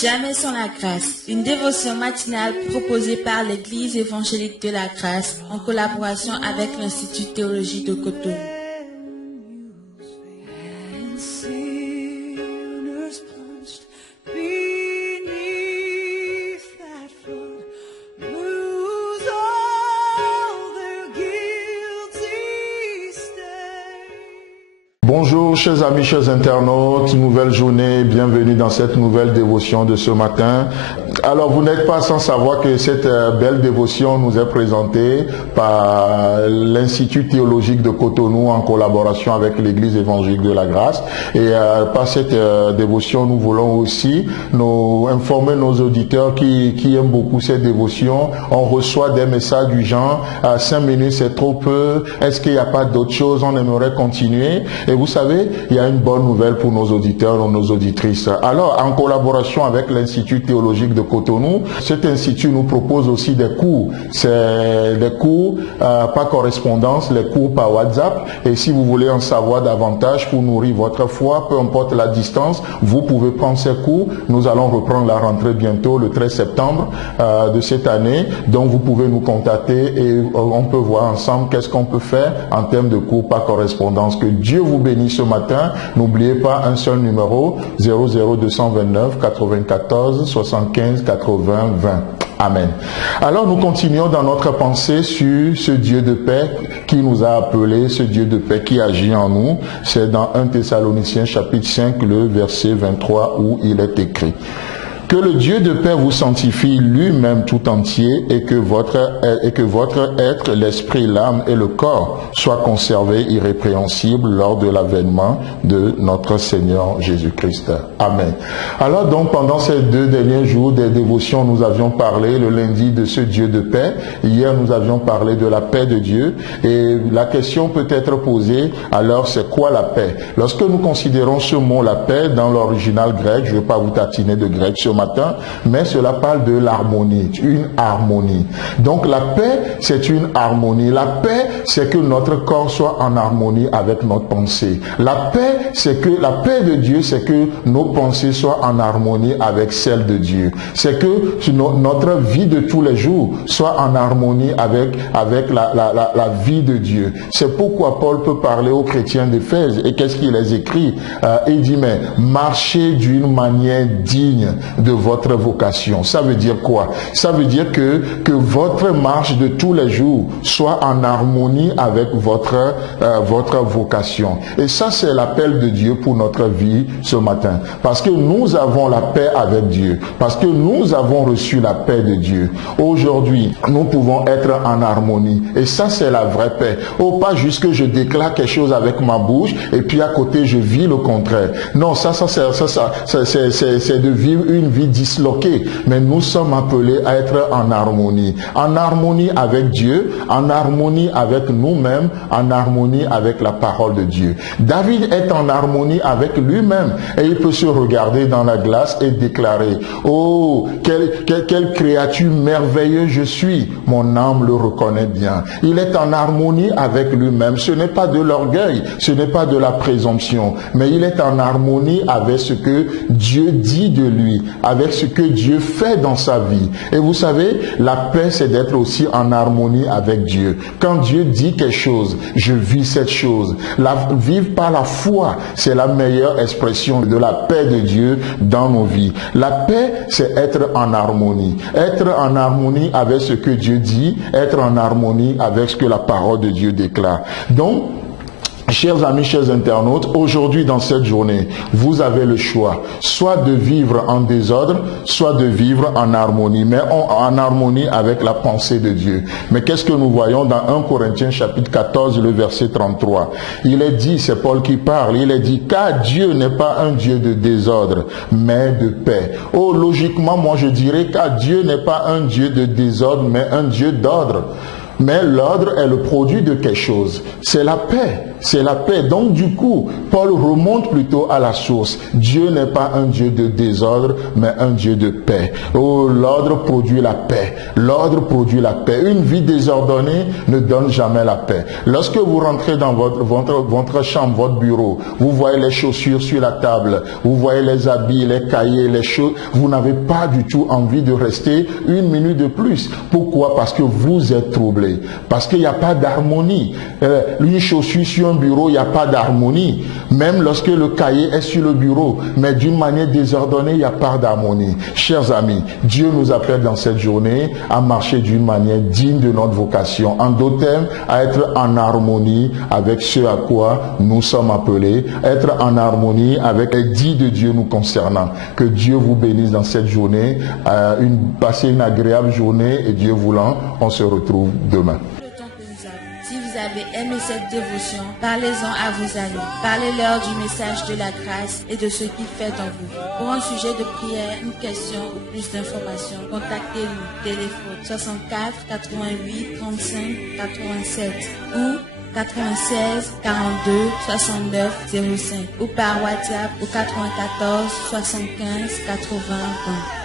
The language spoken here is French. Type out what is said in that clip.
Jamais sans la grâce, une dévotion matinale proposée par l'Église évangélique de la grâce en collaboration avec l'Institut théologique de Cotonou. Bonjour chers amis, chers internautes, nouvelle journée, bienvenue dans cette nouvelle dévotion de ce matin. Alors vous n'êtes pas sans savoir que cette belle dévotion nous est présentée par l'Institut théologique de Cotonou en collaboration avec l'Église évangélique de la grâce. Et par cette dévotion, nous voulons aussi nous informer nos auditeurs qui aiment beaucoup cette dévotion. On reçoit des messages du genre 5 minutes c'est trop peu, est-ce qu'il n'y a pas d'autre chose, on aimerait continuer. Et vous savez, il y a une bonne nouvelle pour nos auditeurs ou nos auditrices. Alors, en collaboration avec l'Institut théologique de Cotonou, cet institut nous propose aussi des cours. C'est des cours par correspondance, les cours par WhatsApp. Et si vous voulez en savoir davantage pour nourrir votre foi, peu importe la distance, vous pouvez prendre ces cours. Nous allons reprendre la rentrée bientôt, le 13 septembre de cette année. Donc, vous pouvez nous contacter et on peut voir ensemble qu'est-ce qu'on peut faire en termes de cours par correspondance. Que Dieu vous bénisse ce matin. N'oubliez pas un seul numéro, 00229 94 75 80 20. Amen. Alors nous continuons dans notre pensée sur ce Dieu de paix qui nous a appelés, ce Dieu de paix qui agit en nous. C'est dans 1 Thessaloniciens chapitre 5, le verset 23 où il est écrit: que le Dieu de paix vous sanctifie lui-même tout entier et que votre être, l'esprit, l'âme et le corps soient conservés irrépréhensibles lors de l'avènement de notre Seigneur Jésus-Christ. Amen. Alors donc pendant ces 2 derniers jours des dévotions, nous avions parlé le lundi de ce Dieu de paix. Hier nous avions parlé de la paix de Dieu et la question peut être posée, alors c'est quoi la paix? Lorsque nous considérons ce mot la paix dans l'original grec, je ne vais pas vous tatiner de grec ce matin, mais cela parle de l'harmonie, une harmonie. Donc la paix, c'est une harmonie. La paix, c'est que notre corps soit en harmonie avec notre pensée. La paix, c'est que la paix de Dieu, c'est que nos pensées soient en harmonie avec celle de Dieu. C'est que notre vie de tous les jours soit en harmonie avec la vie de Dieu. C'est pourquoi Paul peut parler aux chrétiens d'Éphèse. Et qu'est-ce qu'il les écrit? Il dit, mais marchez d'une manière digne de votre vocation. Ça veut dire quoi? Ça veut dire que votre marche de tous les jours soit en harmonie avec votre vocation. Et ça, c'est l'appel de Dieu pour notre vie ce matin. Parce que nous avons la paix avec Dieu. Parce que nous avons reçu la paix de Dieu. Aujourd'hui, nous pouvons être en harmonie. Et ça, c'est la vraie paix. Oh, pas juste que je déclare quelque chose avec ma bouche et puis à côté, je vis le contraire. Non, c'est de vivre une vie disloquée, mais nous sommes appelés à être en harmonie avec Dieu, en harmonie avec nous-mêmes, en harmonie avec la parole de Dieu. David est en harmonie avec lui-même et il peut se regarder dans la glace et déclarer: oh, quelle créature merveilleuse je suis, mon âme le reconnaît bien. Il est en harmonie avec lui-même. Ce n'est pas de l'orgueil, ce n'est pas de la présomption, mais il est en harmonie avec ce que Dieu dit de lui, avec ce que Dieu fait dans sa vie. Et vous savez, la paix, c'est d'être aussi en harmonie avec Dieu. Quand Dieu dit quelque chose, je vis cette chose. Vivre par la foi, c'est la meilleure expression de la paix de Dieu dans nos vies. La paix, c'est être en harmonie. Être en harmonie avec ce que Dieu dit, être en harmonie avec ce que la parole de Dieu déclare. Donc, chers amis, chers internautes, aujourd'hui dans cette journée, vous avez le choix, soit de vivre en désordre, soit de vivre en harmonie, mais en harmonie avec la pensée de Dieu. Mais qu'est-ce que nous voyons dans 1 Corinthiens chapitre 14, le verset 33? Il est dit, c'est Paul qui parle, il est dit, car Dieu n'est pas un Dieu de désordre, mais de paix. Oh, logiquement, moi je dirais, car Dieu n'est pas un Dieu de désordre, mais un Dieu d'ordre. Mais l'ordre est le produit de quelque chose, c'est la paix. c'est la paix. Donc du coup, Paul remonte plutôt à la source. Dieu n'est pas un Dieu de désordre, mais un Dieu de paix. Oh, l'ordre produit la paix. L'ordre produit la paix. Une vie désordonnée ne donne jamais la paix. Lorsque vous rentrez dans votre chambre, votre bureau, vous voyez les chaussures sur la table, vous voyez les habits, les cahiers, les choses, vous n'avez pas du tout envie de rester une minute de plus. Pourquoi? Parce que vous êtes troublé. Parce qu'il n'y a pas d'harmonie. Une chaussure sur un bureau, il n'y a pas d'harmonie. Même lorsque le cahier est sur le bureau, mais d'une manière désordonnée, il n'y a pas d'harmonie. Chers amis, Dieu nous appelle dans cette journée à marcher d'une manière digne de notre vocation. En d'autres termes, à être en harmonie avec ce à quoi nous sommes appelés, être en harmonie avec les dits de Dieu nous concernant. Que Dieu vous bénisse dans cette journée, passez une agréable journée et Dieu voulant, on se retrouve demain. Si vous avez aimé cette dévotion, parlez-en à vos amis. Parlez-leur du message de la grâce et de ce qu'il fait en vous. Pour un sujet de prière, une question ou plus d'informations, contactez-nous. Téléphone 64 88 35 87 ou 96 42 69 05 ou par WhatsApp au 94 75 80 20.